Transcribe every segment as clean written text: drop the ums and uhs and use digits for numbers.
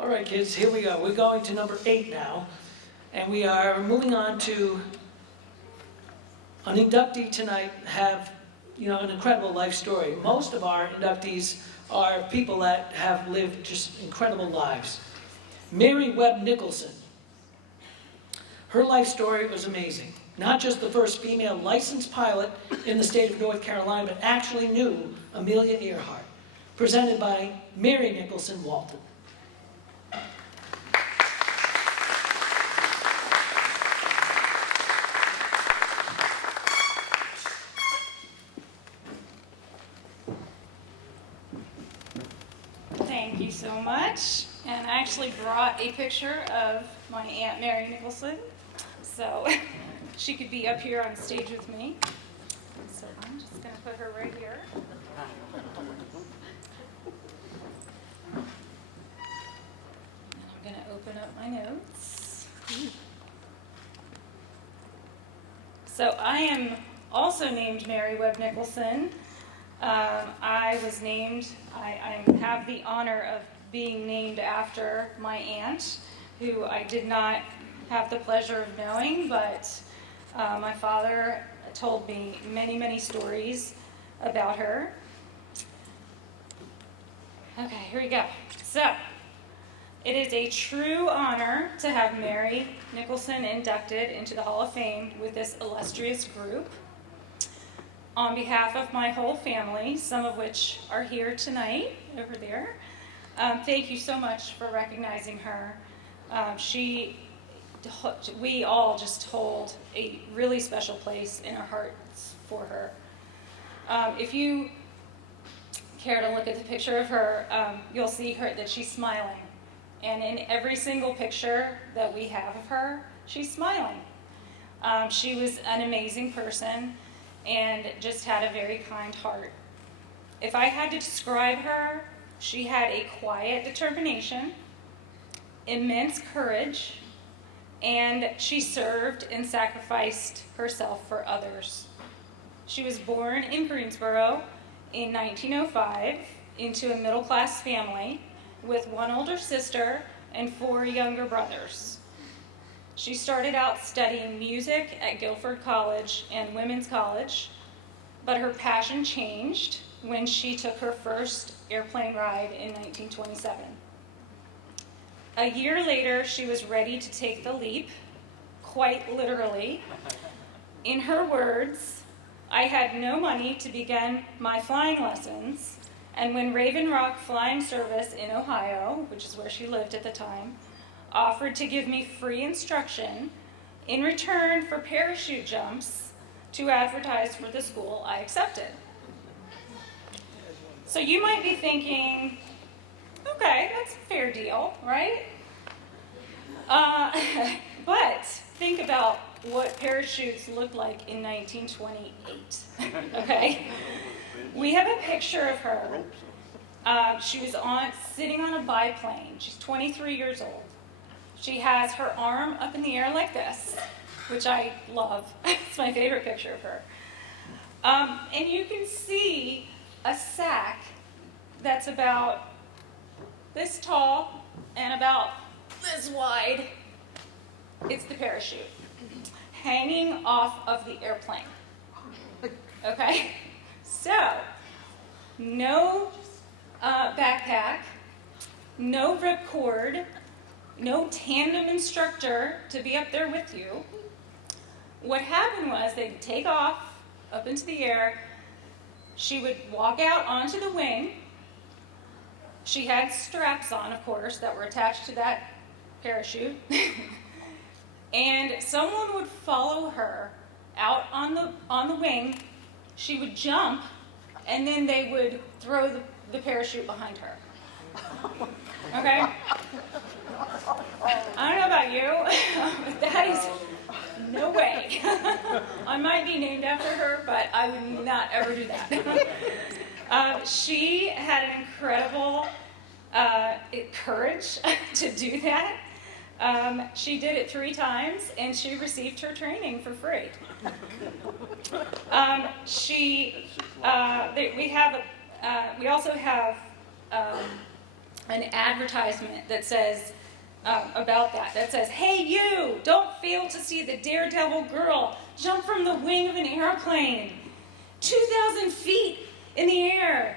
All right, kids, here we go. We're going to number 8 now, and we are moving on to an inductee tonight. Have, an incredible life story. Most of our inductees are people that have lived just incredible lives. Mary Webb Nicholson. Her life story was amazing. Not just the first female licensed pilot in the state of North Carolina, but actually knew Amelia Earhart. Presented by Mary Nicholson Walton. Thank you so much. And I actually brought a picture of my Aunt Mary Nicholson, so she could be up here on stage with me. So I'm just going to put her right here. And I'm going to open up my notes. So I am also named Mary Webb Nicholson. I was named, I have the honor of being named after my aunt, who I did not have the pleasure of knowing, but my father told me many, many stories about her. Okay, here we go. So, it is a true honor to have Mary Nicholson inducted into the Hall of Fame with this illustrious group. On behalf of my whole family, some of which are here tonight, over there, thank you so much for recognizing her. We all just hold a really special place in our hearts for her. If you care to look at the picture of her, you'll see that she's smiling. And in every single picture that we have of her, she's smiling. She was an amazing person and just had a very kind heart. If I had to describe her, she had a quiet determination, immense courage, and she served and sacrificed herself for others. She was born in Greensboro in 1905 into a middle-class family with one older sister and 4 younger brothers. She started out studying music at Guilford College and Women's College, but her passion changed when she took her first airplane ride in 1927. A year later, she was ready to take the leap, quite literally. In her words, "I had no money to begin my flying lessons, and when Raven Rock Flying Service in Ohio, which is where she lived at the time, offered to give me free instruction in return for parachute jumps to advertise for the school, I accepted." So you might be thinking, okay, that's a fair deal, right? But think about what parachutes looked like in 1928, okay? We have a picture of her. She was sitting on a biplane. She's 23 years old. She has her arm up in the air like this, which I love. It's my favorite picture of her. And you can see a sack that's about this tall and about this wide. It's the parachute hanging off of the airplane. Okay? So, no backpack, no ripcord, no tandem instructor to be up there with you. What happened was they'd take off up into the air. She would walk out onto the wing. She had straps on, of course, that were attached to that parachute. And someone would follow her out on the wing. She would jump, and then they would throw the parachute behind her. Okay? I don't know about you, but that is no way. I might be named after her, but I would not ever do that. She had an incredible courage to do that. She did it 3 times, and she received her training for free. We also have an advertisement that says, about that says, "Hey you, don't fail to see the daredevil girl jump from the wing of an airplane, 2,000 feet in the air."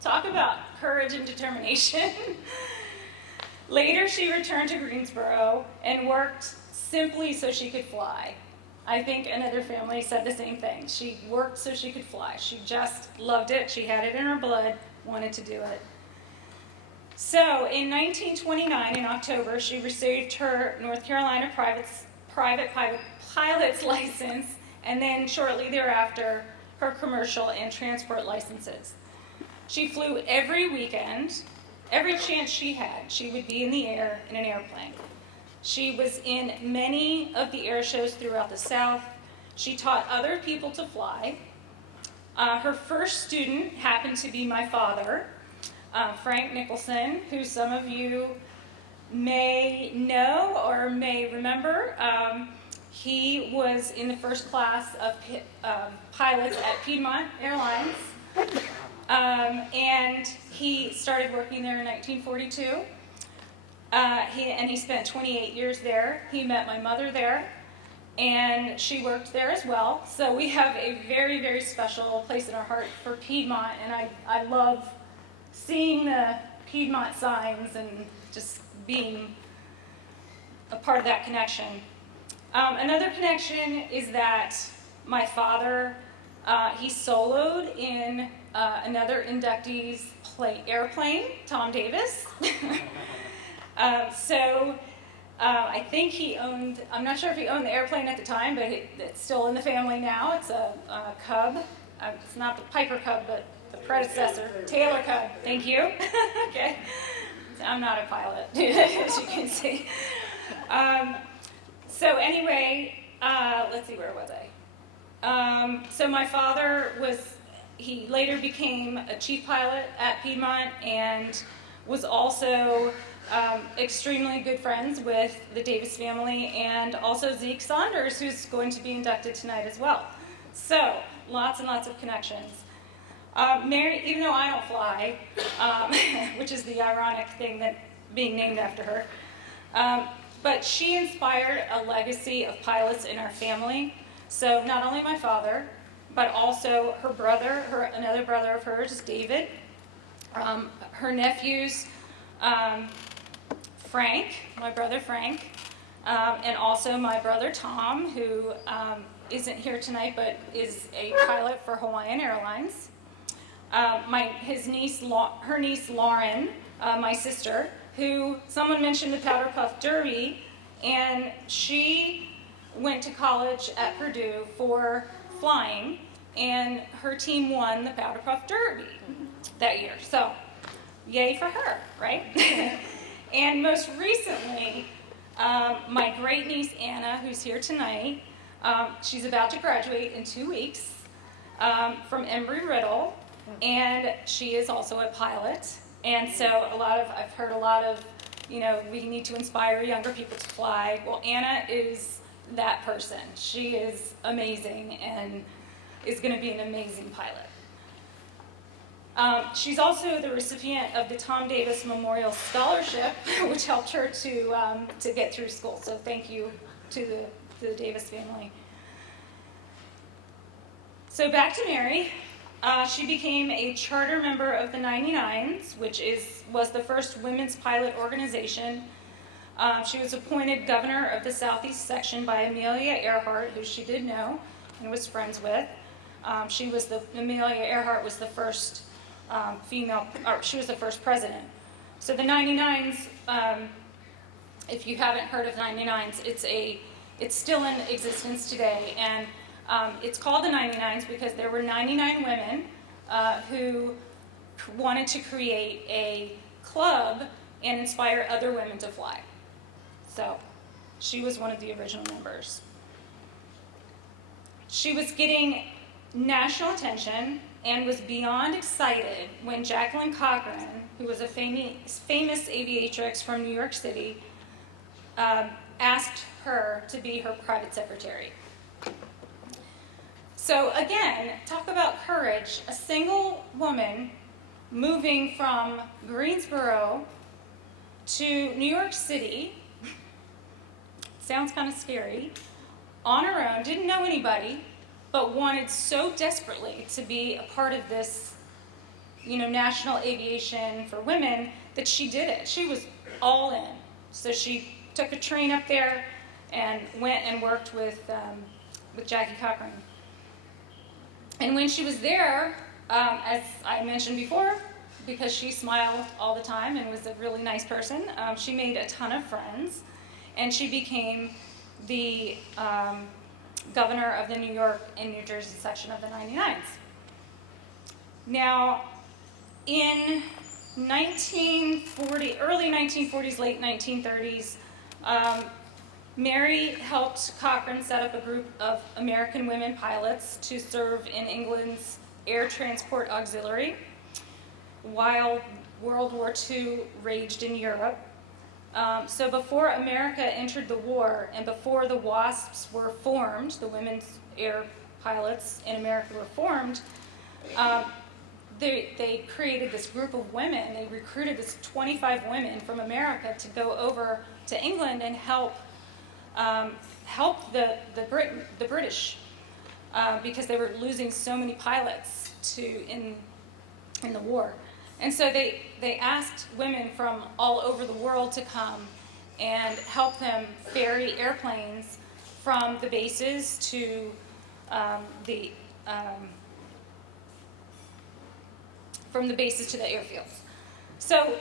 Talk about courage and determination. Later, she returned to Greensboro and worked simply so she could fly. I think another family said the same thing. She worked so she could fly. She just loved it. She had it in her blood, wanted to do it. So in 1929, in October, she received her North Carolina private pilot's license, and then shortly thereafter, her commercial and transport licenses. She flew every weekend. Every chance she had, she would be in the air in an airplane. She was in many of the air shows throughout the South. She taught other people to fly. Her first student happened to be my father, Frank Nicholson, who some of you may know or may remember. He was in the first class of pilots at Piedmont Airlines, and he started working there in 1942. He spent 28 years there. He met my mother there, and she worked there as well. So we have a very, very special place in our heart for Piedmont, and I love seeing the Piedmont signs and just being a part of that connection. Another connection is that my father, he soloed in another inductee's airplane, Tom Davis. I think he owned, I'm not sure if he owned the airplane at the time, but it's still in the family now. It's a Cub. It's not the Piper Cub, but the predecessor, Taylor Cub. Thank you. Okay. I'm not a pilot, as you can see. Let's see, where was I? So my father he later became a chief pilot at Piedmont and was also extremely good friends with the Davis family and also Zeke Saunders, who's going to be inducted tonight as well. So lots and lots of connections. Mary, even though I don't fly, which is the ironic thing that being named after her, but she inspired a legacy of pilots in our family. So not only my father, but also her brother, another brother of hers, David, her nephews, Frank, my brother Frank, and also my brother Tom, who isn't here tonight but is a pilot for Hawaiian Airlines. Her niece Lauren, my sister, who someone mentioned the Powder Puff Derby, and she went to college at Purdue for flying, and her team won the Powder Puff Derby that year. So, yay for her, right? And most recently, my great niece Anna, who's here tonight, she's about to graduate in 2 weeks from Embry-Riddle, and she is also a pilot. And so I've heard a lot of, we need to inspire younger people to fly. Well, Anna is that person. She is amazing and is going to be an amazing pilot. She's also the recipient of the Tom Davis Memorial Scholarship, which helped her to get through school. So thank you to the Davis family. So back to Mary. She became a charter member of the 99s, which was the first women's pilot organization. She was appointed governor of the Southeast section by Amelia Earhart, who she did know and was friends with. Amelia Earhart was the first she was the first president. So the 99s, if you haven't heard of 99s, it's still in existence today, and it's called the 99s because there were 99 women who wanted to create a club and inspire other women to fly. So she was one of the original members. She was getting national attention and was beyond excited when Jacqueline Cochran, who was a famous aviatrix from New York City, asked her to be her private secretary. So again, talk about courage. A single woman moving from Greensboro to New York City. Sounds kind of scary. On her own, didn't know anybody, but wanted so desperately to be a part of this, national aviation for women, that she did it. She was all in. So she took a train up there and went and worked with Jackie Cochran. And when she was there, as I mentioned before, because she smiled all the time and was a really nice person, she made a ton of friends, and she became the governor of the New York and New Jersey section of the 99s. Now, in early 1940s, late 1930s, Mary helped Cochrane set up a group of American women pilots to serve in England's Air Transport Auxiliary while World War II raged in Europe. So before America entered the war and before the WASPs were formed, the women's air pilots in America were formed, they created this group of women. They recruited this 25 women from America to go over to England and help the British because they were losing so many pilots in the war. And so they asked women from all over the world to come and help them ferry airplanes from the bases to the airfields. So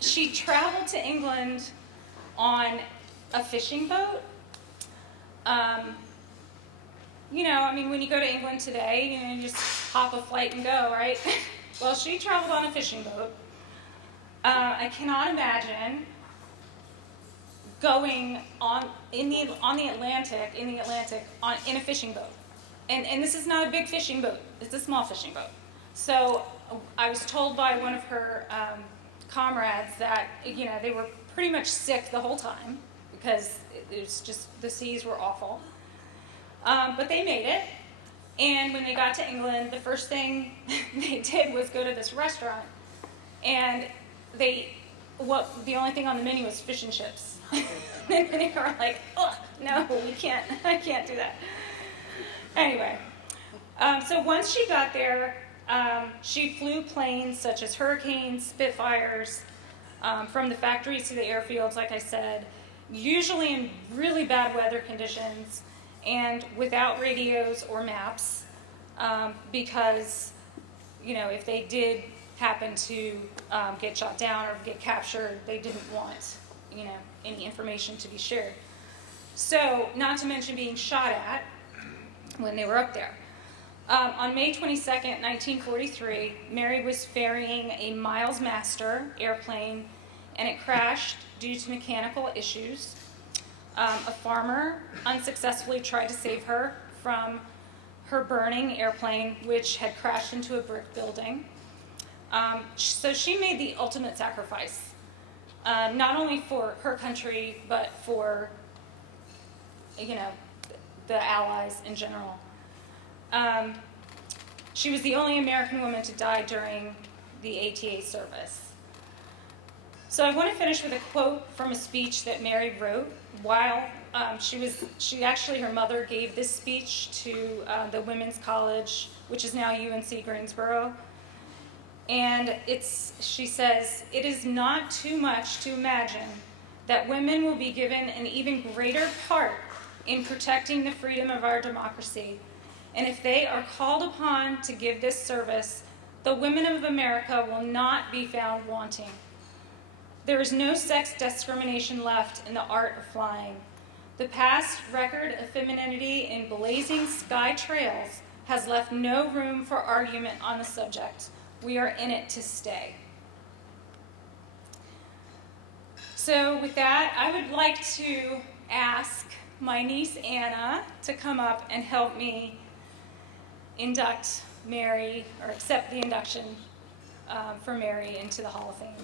she traveled to England on a fishing boat. When you go to England today, you just hop a flight and go, right? Well, she traveled on a fishing boat. I cannot imagine going in the Atlantic in a fishing boat. And this is not a big fishing boat. It's a small fishing boat. So I was told by one of her comrades that they were pretty much sick the whole time because it was just the seas were awful. But they made it. And when they got to England, the first thing they did was go to this restaurant, and the only thing on the menu was fish and chips. And they were like, "Oh no, I can't do that." Anyway, so once she got there, she flew planes such as Hurricanes, Spitfires, from the factories to the airfields, like I said, usually in really bad weather conditions, and without radios or maps, because, if they did happen to get shot down or get captured, they didn't want, any information to be shared. So, not to mention being shot at when they were up there. On May 22nd, 1943, Mary was ferrying a Miles Master airplane, and it crashed due to mechanical issues. A farmer unsuccessfully tried to save her from her burning airplane, which had crashed into a brick building. So she made the ultimate sacrifice, not only for her country, but for, the Allies in general. She was the only American woman to die during the ATA service. So I want to finish with a quote from a speech that Mary wrote while her mother gave this speech to the Women's College, which is now UNC Greensboro. And she says, "It is not too much to imagine that women will be given an even greater part in protecting the freedom of our democracy. And if they are called upon to give this service, the women of America will not be found wanting. There is no sex discrimination left in the art of flying. The past record of femininity in blazing sky trails has left no room for argument on the subject. We are in it to stay." So with that, I would like to ask my niece Anna to come up and help me induct Mary, or accept the induction for Mary into the Hall of Fame.